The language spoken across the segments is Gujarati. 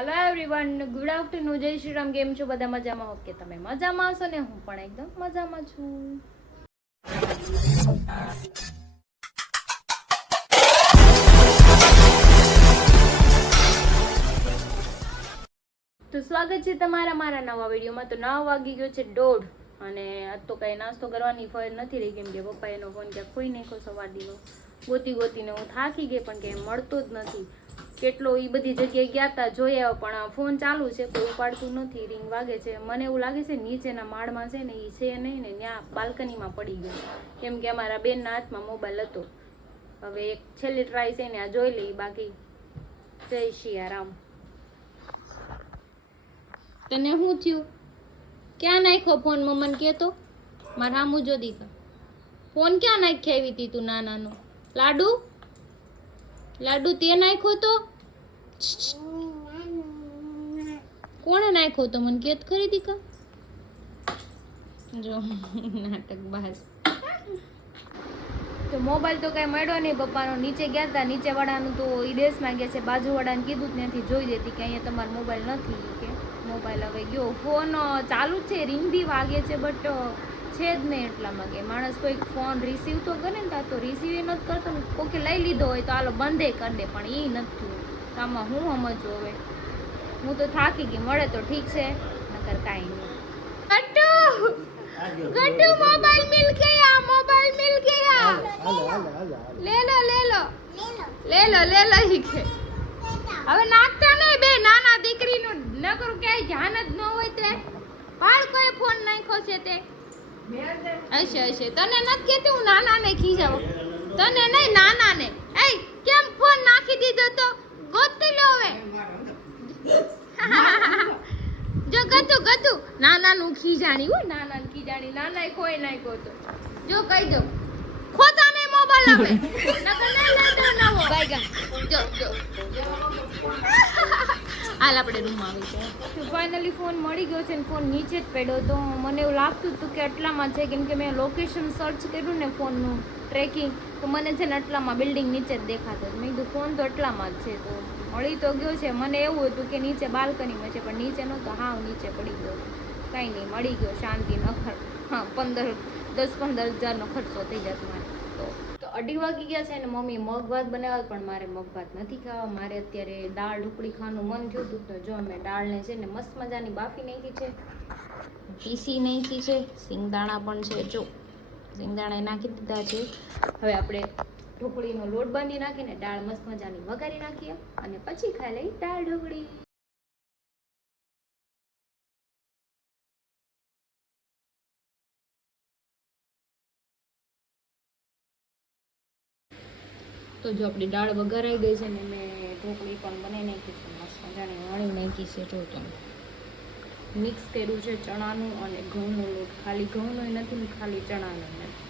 हेलो एवरीवन, गुड आफ्टरनून, जय श्री राम। केम छो बधा मजामां? ओके, તમે મજામાં છો ને? હું પણ એકદમ મજામાં છું। તો સ્વાગત છે તમારા મારા નવા વિડીયોમાં। તો 9 વાગી ગયો છે 1:30 અને આજ તો કઈ નાસ્તો કરવાની ફરજ નથી રહી, કેમ કે પપ્પા એનો ફોન ક્યાંક ખોઈ નાખ્યો સવારનો। ગોતી ગોતીને હું થાકી ગઈ, પણ ક્યાંય મળતો જ નથી। કેટલો એ બધી જગ્યાએ ગયા હતા, જોયા, પણ ફોન ચાલુ છે, કોઈ ઉપાડતું નથી, રિંગ વાગે છે। મને એવું લાગે છે નીચેના માળમાં છે ને એ છે નહીં ને, ત્યાં બાલ્કનીમાં પડી ગયો, કેમ કે અમારા બેનના હાથમાં મોબાઈલ હતો। હવે એક છેલ્લી ટ્રાય છે ને આ જોઈ લઈ, બાકી જય સિયારામ। તને શું થયું? ક્યાં નાખ્યો ફોન? મમ્મન કહેતો મારા હામું જો દીકરા, ફોન ક્યાં નાખી આવી હતી તું? નાનાનો લાડુ લાડુ તે નાખ્યો તો? કોણે નાખ્યો તો? મને કેત ખરી દીકા। જો નાટક બાજ। તો મોબાઈલ તો કઈ મળ્યો નહીં પપ્પાનો। નીચે ગયા હતા, નીચે વાળાનું તો એ દેશમાં ગયા છે, બાજુ વાળાને કીધું ત્યાંથી જોઈ દેતી કે અહીંયા તમારો મોબાઈલ નથી, કે મોબાઈલ હવે ગયો। ફોન ચાલુ જ છે, રિંગ બી વાગે છે, બટ છે જ નહીં એટલામાં કે માણસ કોઈક ફોન રિસીવ તો કરે ને, ત્યાં તો રિસીવ એ નથી કરતો ને। કોકે લઈ લીધો હોય તો હાલો બંધે કરી દે, પણ એ નથી થયું। તો આમાં હું સમજવું હવે? હું તો થાકી ગઈ, મળે તો ઠીક છે, નકર કાંઈ નહીં। ગટ્ટુ ગટ્ટુ મોબાઈલ મિલ ગયા, મોબાઈલ મિલ ગયા। લે લો લે લો લે લો લે લો ઈ કે હવે નાખતા નહીં બે નાના દીકરીનું, નકરું ક્યાંય ધ્યાન જ ન હોય તે બાળકોએ ફોન નાખ્યો છે તે હશે હશે। તને નથી કહેતી હું નાનાને ખીજાવ, તને નહીં નાનાને। એ કેમ ફોન નાખી દીધો તો? ગોતી લો હવે। જો ગતું ગતું નાનાનું ખીજાણી, હો નાનાનું ખીજાણી, નાનાએ કોઈ નાખ્યો તો જો કહી દો ખોતાને મોબાઈલ આવે નકર ના લેતો નવો બાઈગા। જો જો હાલ આપણે રૂમ આવી છે। તો ફાઇનલી ફોન મળી ગયો છે ને ફોન નીચે જ પડ્યો તો મને એવું લાગતું હતું કે આટલામાં છે, કેમ કે મેં લોકેશન સર્ચ કર્યું ને ફોનનું ટ્રેકિંગ, તો મને છે ને આટલામાં બિલ્ડિંગ નીચે જ દેખાતો। મેં કીધું ફોન તો આટલામાં જ છે, તો મળી તો ગયો છે। મને એવું હતું કે નીચે બાલ્કનીમાં છે, પણ નીચે નહોતો, હાવ નીચે પડી ગયો। કાંઈ નહીં, મળી ગયો શાંતિ નખર। હા 10-15 હજારનો ખર્ચો થઈ જતો મારે તો 2:30 વાગી ગયા છે ને મમ્મી મગ ભાત બનાવ્યા, પણ મારે મગ ભાત નથી ખાવા। મારે અત્યારે દાળ ઢોકળી ખાવાનું મન થયું હતું, તો જો અમે દાળને છે ને મસ્ત મજાની બાફી નાખી છે, પીસી નાખી છે, સિંગદાણા પણ છે, જો સિંગદાણા નાખી દીધા છે। હવે આપણે ઢોકળીનો લોટ બાંધી નાખીને દાળ મસ્ત મજાની વઘારી નાખીએ અને પછી ખાઈ લઈ દાળ ઢોકળી। તો જો આપણી દાળ વઘારાઈ ગઈ છે ને મેં ઢોકળી પણ બનાવી નાખી છે, મસ્ત મજાની વણી નાખી છે। જો તમે મિક્સ કર્યું છે ચણાનું અને ઘઉંનો લોટ, ખાલી ઘઉંનો નથી, ખાલી ચણાનો નથી,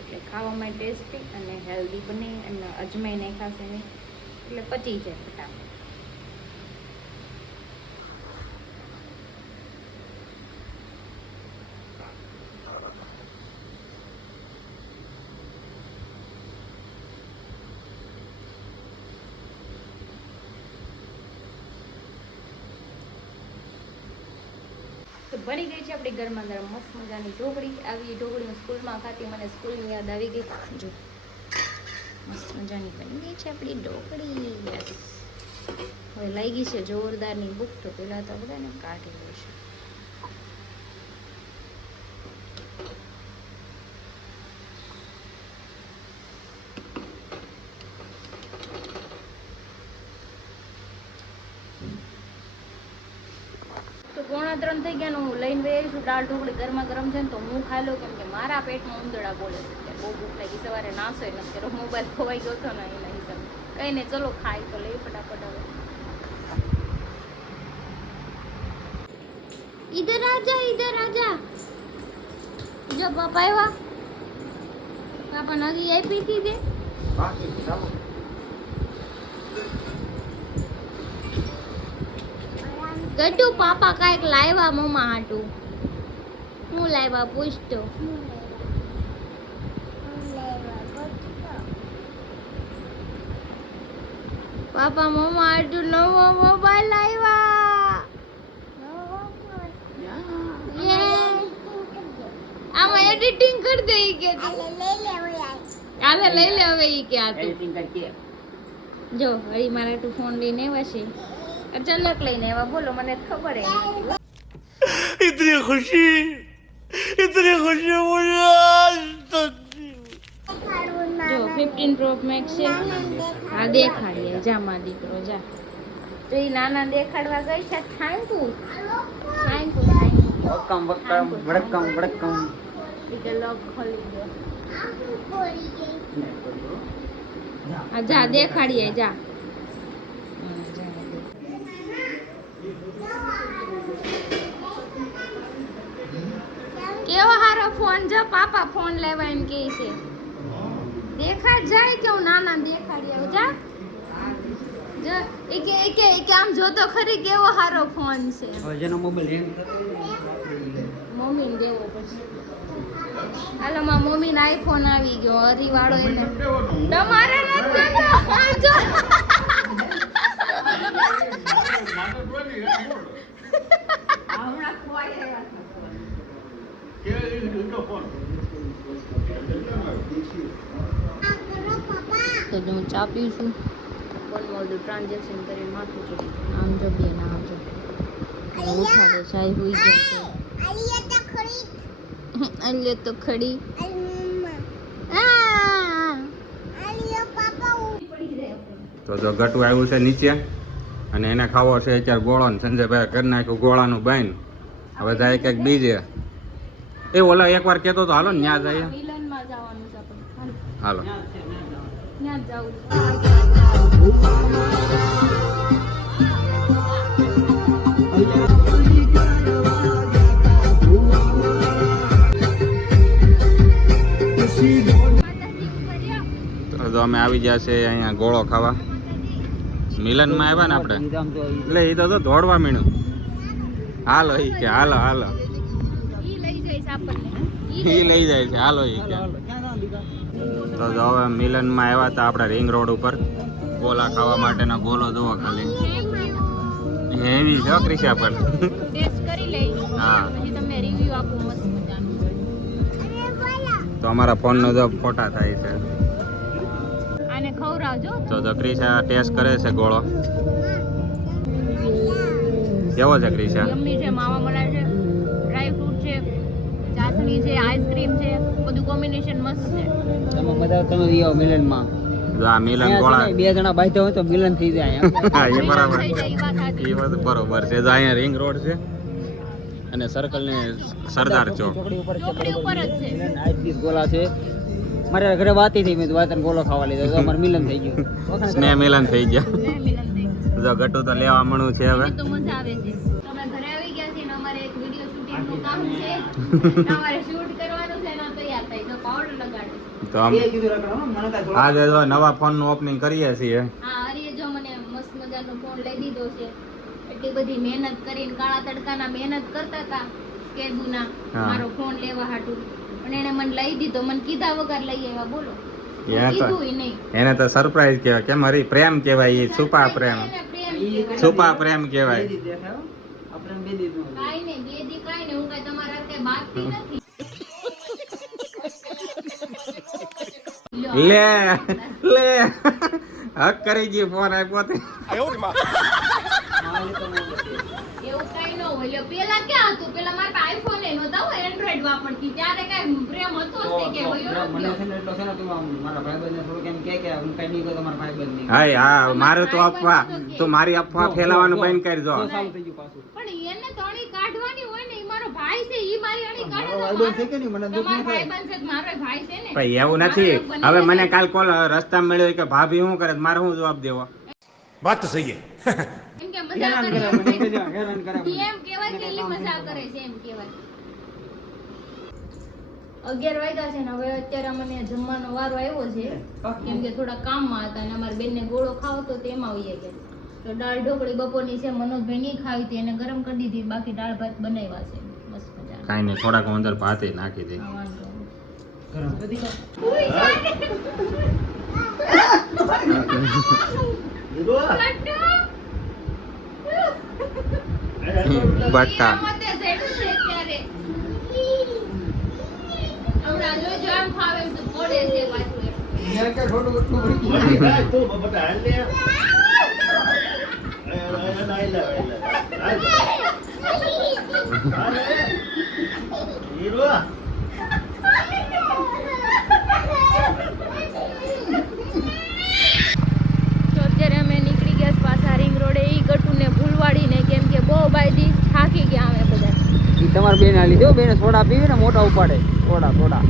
એટલે ખાવામાં ટેસ્ટી અને હેલ્ધી બને। અને અજમાઈ નાખાશે નહીં એટલે પચી જાય ફટાફટ। તો બની ગઈ છે આપણી ગરમા ગરમ મસ્ત મજાની ઢોકળી। આવી ઢોકળી હું સ્કૂલમાં ખાતી, મને સ્કૂલની યાદ આવી ગઈ। જો મસ્ત મજાની બની ગઈ છે આપણી ઢોકળી। યસ, હવે લાગી છે જોરદારની ભૂખ, તો પહેલાં તો આપણે એને કાઢી લઈશું। તો 2:45 થઈ ગયા ને હું લઈને વહી આવી છું દાળ ઢોકળી ગરમા ગરમ છે ને, તો હું ખાઈ લઉં, કેમ કે મારા પેટમાં ઉંદરડા બોલે છે કે બહુ ભૂખ લાગી। સવારે નાસ્તો નથી કર્યો, મોબાઈલ ખોવાઈ ગયો હતો ને એના હિસાબે। કંઈ નહીં, ચલો ખાઈ તો લઈ ફટાફટ। હવે इधर आजा, इधर आजा। जो पापा આવ્યા, પાપા નગી આપી હતી દે। ગટ્ટુ પાપા કાંઈક લાવ્યા મમ્મા હાટું। હું લાવ્યા પૂછતો? પાપા મમ્મા હાટું નવો મોબાઈલ લાવ્યા। એડિટિંગ કરી દે ઈ કે આલે લઈ લે હવે ઈ કે આ તું એડિટિંગ કરકે જો હરી મારે તું ફોન લઈને આવ્યા છે અચાનક લઈને આવ્યા બોલો મને તો ખબર હે इतनी खुशी मुझे आज तक જો 15 પ્રો મેક્સ છે આ દેખાડીએ જા માં દીકરો જા તો ઈ નાના દેખાડવા ગઈ છે થાંકુ વક્કમ વડકમ ઈ કે લોક ખોલી દો આ જા દેખાડીએ જા કેવો હારો ફોન જો પાપા ફોન લેવા એમ કે છે દેખાડ જાય કે હું નાના દેખાડી આવું જા જો એ કે આમ જોતો ખરી કેવો હારો ફોન છે હવે જેનો મોબાઈલ હેંગ મમ્મીને દેવો પછી હાલો માં મમ્મીને આઈફોન આવી ગયો હરી વાળો એટલે તમારે નથી આમ જો તો હું ચા પીઉં છું ફોનમાં બધું ટ્રાન્ઝેક્શન કરીને માથું ચડી આમ જો બે ના આમ જો ઉઠા દે ચાય હોઈ ગયો છે અલ્યો તો ખડી તો જો ગટુ આવ્યું છે નીચે અને એને ખાવો છે અત્યારે ગોળો ને સંજયભાઈ કરી નાખ્યું ગોળાનું બાઈન હવે જાય ક્યાંક બીજે એ ઓલા એકવાર કહેતો તો હાલો ને ન્યા જાય મિલનમાં જવાનું છે આપણે હાલો ત્યાં જાવું તો જો અમે આવી ગયા છે અહીંયા ગોળો ખાવા મિલનમાં આવ્યા ને આપણે એટલે એ તો દોડવા મીણું હાલો એ કે હાલો હાલો ઈ લઈ જઈશ આપણને એ લઈ જાય છે હાલો એ કે તો જો હવે મિલનમાં આવ્યા હતા આપણે રિંગ રોડ ઉપર ગોલા ખાવા માટેનો ગોલો જોવો ખાલી હેવી છે ક્રિશા પર ટેસ્ટ કરી લઈ હા પછી તમને રિવ્યુ આપું મસ્ત મજાનું તો અમારા ફોનનો જો ફોટા થાય છે આને ખવડાવજો તો ક્રિશા ટેસ્ટ કરે છે ગોળો કેવો છે ક્રિશા યમ્મી છે માવા મલાઈ છે ડ્રાય ફ્રૂટ છે ચાસણી છે આઈસ્ક્રીમ છે બધું કોમ્બિનેશન મસ્ત છે તમે બધા તમે આવો મિલનમાં જો આ મિલન ગોળા બે જણા બાંધ્યા હોય તો મિલન થઈ જાય હા એ બરાબર થઈ જાય ઈ વાત સાચી. એ વાત બરોબર છે જો અહીંયા રિંગ રોડ છે અને સર્કલ ને સરદાર ચોક ચોકડી ઉપર ચોકડી ઉપર જ છે મિલન આઈસ ગોલા છે મારે ઘરે વાતી થઈ મેં વાતન ગોલો ખાવા લીધો તો અમારે મિલન થઈ ગયું સ્નેહ મિલન થઈ ગયા ને મિલન થઈ જો ગટુ તો લેવા મળું છે હવે તો મજા આવે છે તમે ઘરે આવી ગયા છે ને અમારે એક વિડિયો શૂટિંગ નું કામ છે તમારે શૂટ કરવાનું છે ને તૈયાર થઈ તો પાવડર લગાડે તો આમ આજે જો નવા ફોન નું ઓપનિંગ કરીએ છીએ હા હરીએ જો મને મસ્ત મજાનો ફોન લઈ દીધો છે એટલી બધી મહેનત કરીને કાળા તડકાના મહેનત કરતા હતા કેબુના હા. મારો ફોન લેવા હાટું પણ એને મને લઈ દીધો મને કીધા વગર લઈ આવ્યા બોલો એને તો કીધું ય નહીં એને તો સરપ્રાઈઝ કહેવાય કેમ હરી પ્રેમ કહેવાય એ છુપા પ્રેમ એને પ્રેમ કહેવાય. છુપા પ્રેમ કહેવાય આપણે બે દીધું કાંઈ નહીં બે દી કાંઈ નહીં હું કાંઈ તમારા હાથે બાકી નથી લ્યો. લે લે હક કરી ગઈ ફોન આપ્યો તે એવું કાંઈ ન હોય લ્યો પેલા ક્યાં હતું પેલા મારે આઈફોન એ નહોતા હું એન્ડ્રોઈડ વાપરતી ત્યારે કાંઈ પ્રેમ હતો જ નહીં કે વયો મને નહોતો. છે ને એટલો છે ને તું આમ મારા ભાઈબંધને થોડુંક એમ કહે કે હું કઈ નહીં કહું તમારા ભાઈબંધ નહીં હાય હા મારું તો અફવા તું મારી અફવા ફેલાવાનું બંધ કરજો ચાલુ થઈ ગયું પાછું પણ એને તો અણી કાઢવાની હોય ને ઈ મારો ભાઈ છે ઈ મારી અણી કાઢે મારો તો ભાઈબંધ છે કે નહીં મને દુઃખ તમારો ન થાય ભાઈબંધ છે તો મારો ભાઈ છે ને ભાઈ એવું નથી હવે મને કાલ કોલ રસ્તા મળ્યો કે ભાભી શું કરે મારે શું જવાબ દેવો बात तो सही है એમ કે મજાક હેરાન કરે કરે મને હેરાન કરે મને. એમ કહેવાય કે ઈ મજાક કરે છે એમ કહેવાય 11 વાગ્યા છે ને હવે અત્યારે મને જમવાનો વારો આવ્યો છે કેમ કે થોડા કામમાં હતા અને અમારી બેનને ગોળો ખાવો તો તેમાં આવી ગયા તો દાળ ઢોકળી બપોરની છે મનોજભાઈ નહીં ખાવી હતી એને ગરમ કરી દીધી બાકી દાળ ભાત બનાવ્યા છે મસ્ત મજા કાંઈ નહીં થોડાક અંદર ભાતે નાખી દે વાંધો નહીં. ગરમ કરી દીધો. બટ્ટા મતે જેટલું છે ત્યારે. હવે રોડે છે પાછું એમ. ત્યાં ક્યાં ખોટું ખોટું પડ્યું? તું બટા હાલ લે હીરો તો અત્યારે અમે નીકળી ગયા છે પાછા રિંગ રોડે ઈ ગટુને ભૂલવાડીને, કેમ કે બહુ બાયદી થાકી ગયા અમે બધા. ઈ તમારી બેન આલી દો, બેને સોડા પીવી ને મોટા ઉપાડે. સોડા મારે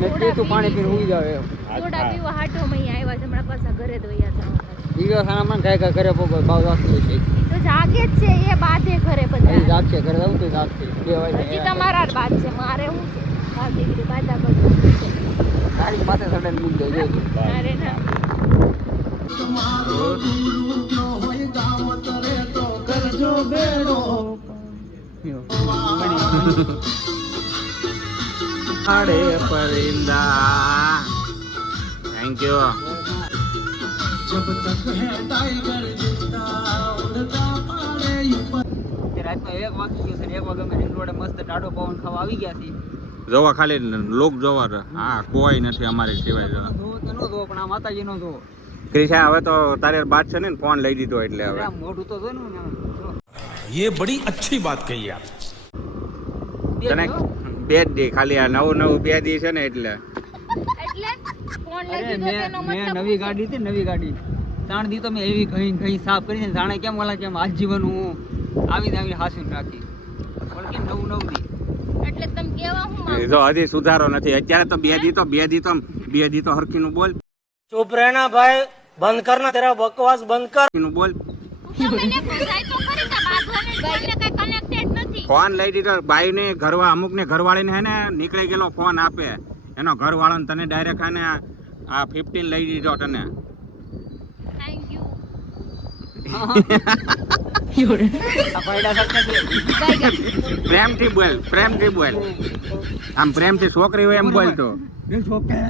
મેં સોડા પીતું પાણી પીને પીવી. ઉઈ જાવ એમ. સોડા પીવા હાટો મહી આવ્યા છે, હમણાં પાછા ઘરે દોયા જવા. ઈગો ખાનામાં કાંઈ કાંઈ ઘરે પોગો ભાવ રાખતું છે. તો જાગે જ છે એ બાધે ઘરે હજી બધા. જાગશે, ઘરે જવું તો જાગશે. 2 વાગે. હજી તમારા જ બાદ છે, મારે હું છે ભાગી ગઈ બાધા બધું. તારી પાસે સડન મૂકી દો જોજો. અરે ના અરે પરિંદા થેન્ક યુ. રાતમાં 1 વાગી ગયો છે ને 1 વાગે અમે રિંગ રોડે મસ્ત ટાઢો પવન ખાવા આવી ગયા છીએ. જોવા ખાલી લોક જોવા. હા કોઈ નથી અમારી સિવાય જોવા. જોવો કે ન જોવો પણ આ માતાજી નો જોવો. ક્રિશા હવે તો તારે બાદ છે ને ફોન લઈ દીધો એટલે હવે આ મોઢું તો જોઈ ને જો. ये बड़ी अच्छी बात कही आप તને 2 દી ખાલી આ નવું 2 દી છે ને એટલે એટલે ફોન લઈ અરે દીધો તેનો મેં મતલબ નવી ગાડી હતી, નવી ગાડી 3 દી તો મેં એવી ઘઈ સાફ કરીને જાણે કેમ ઓલા કેમ આજીવન હું આવી હાસું રાખી. પણ કે નવું દી. એટલે તમે કેવા હું માંગો? જો હજી સુધારો નથી. અત્યારે તો 2 દી તો હરખીનું બોલ. चुप रहना भाई, बंद करना तेरा बकवास बंद कर. હરખીનું બોલ. તો મને પૂછાય તો ખરી કે બાધવાને બાઈને કઈ કનેક્ટેડ નથી. ફોન લઈ દીધો બાઈને અમુક ને ઘરવાળીને હે ને નીકળી ગયેલો ફોન આપે એનો ઘરવાળાને તને ડાયરેક્ટ આને આ 15 લઈ દીધો તને. Thank you. આ પૈડા સાથે પ્રેમથી બોલ આમ પ્રેમથી છોકરી હોય એમ બોલતો. It's okay.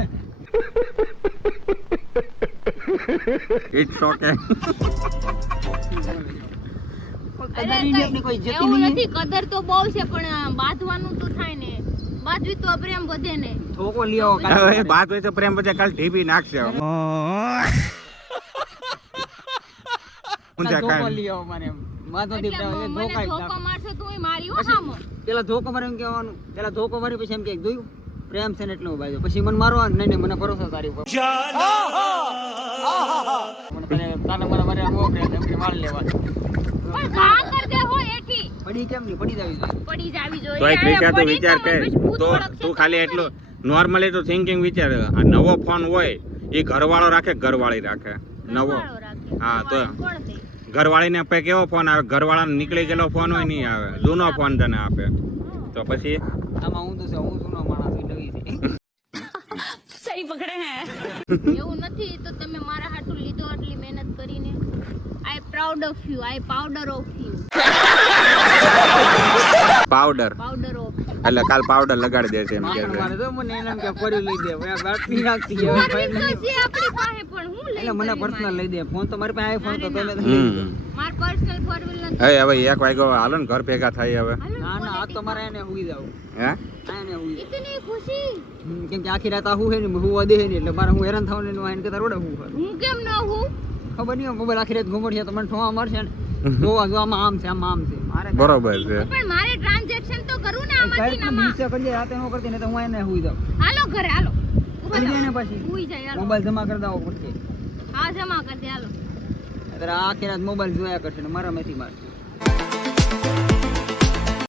કોઈ જતી એવું નહીં. નથી, કદર તો બહુ છે પણ બાંધવાનું તો થાય ને. બાંધવી તો પ્રેમ વધે ને. ધોકો લઈ આવો હવે કાલે. બાત હોય તો પ્રેમ બધા કાલ ઢીબી નાખશે. ઊંચા ધોકો કાન. લઈ આવો મને એમ. વાંધો એટલે નથી, મને ધોકા જ ધોકો નાખ. મારશે તો હું મારી હો પછી હામો. પેલા ધોકો મારે એમ કહેવાનું, પેલા ધોકો મારી પછી એમ કે જોયું પ્રેમ છે ને એટલે હું બાજુ પછી મને મારવાનું નહીં મને ભરોસો તારી ઉપર. મને તારે મારે આમ ઓકે એમ કે માર લેવાનું. પણ ઘા કર દે હો એઠી. પડી કેમ નહીં, પડી જાવી જોઈએ. પડી જાવી જોઈએ. તો એક વિચાર તો પડી વિચાર તો કર પછી ભૂત તો ઓળખશે તું તો ખાલી મને. એટલું નોર્મલી તો થિંકિંગ વિચાર. આ નવો ફોન હોય એ ઘરવાળો રાખે ઘરવાળી રાખે નવો. ઘરવાળો રાખે. હા, તો કોણ દે? ઘરવાળીને આપે કેવો ફોન આવે? ઘરવાળાને નીકળી ગયેલો ફોન હોય નહીં આવે, જૂનો ફોન તને આપે. તો પછી આમાં હું તો છે, હું જૂનો માણસ છું, નવી છે. એવું નથી તો તમે મારા હાટુ લીધો આટલી મહેનત કરીને. આઈ proud of you. I powder of you. Powder powder of you. એટલે કાલ પાવડર લગાડી દેશે એમ કે માથું છે. મારે તો મને એને એમ કે ફરી લઈ દે હવે બાટલી નાખતી હવે ફાઈલ મારી નથી. તો છે આપણી પાસે પણ હું લઈ એટલે મને કરી પર્સનલ મારી? લઈ દે ફોન તો મારી પાસે આઈફોન તો તમે લઈ હમ. લીધો. માર પર્સનલ ફોર વ્હીલ નથી. હવે 1 વાગ્યો હાલો ને ઘર ભેગા થાય હવે. હાલો ને ના ના આ ફોન તો મારે એને હુઈ જાવ. હે આ એને હુઈ જાવ. ઇતની ખુશી. કેમ કે આખી રાત આ હું હે ને હું દે ને એટલે મારે હું હેરાન થવાનું ને એને કહેતા રોડે હું હું કેમ ન હું? ખબર નહીં મોબાઈલ આખી રાત ઘુમડશે તો મને ઠોવા મારશે ને જોવા જોવામાં આમ છે આમ છે મારે બરોબર છે. પણ મારે ટ્રાન્ઝેક્શન તો કરવું ને આમાંથી ને આમાં. નીચે કરીએ રાતે નો કરતી ને તો હું એને હુઈ જાવ. હાલો ઘરે હાલો. ઉભા કરી દે ને થાઓ. પછી હુઈ જાય હાલો. મોબાઈલ જમા કરી દેવો પડશે. હા જમા કરી દે હાલો. અત્યારે આખી રાત મોબાઈલ જોયા કરશે ને મારામાંથી મારશે.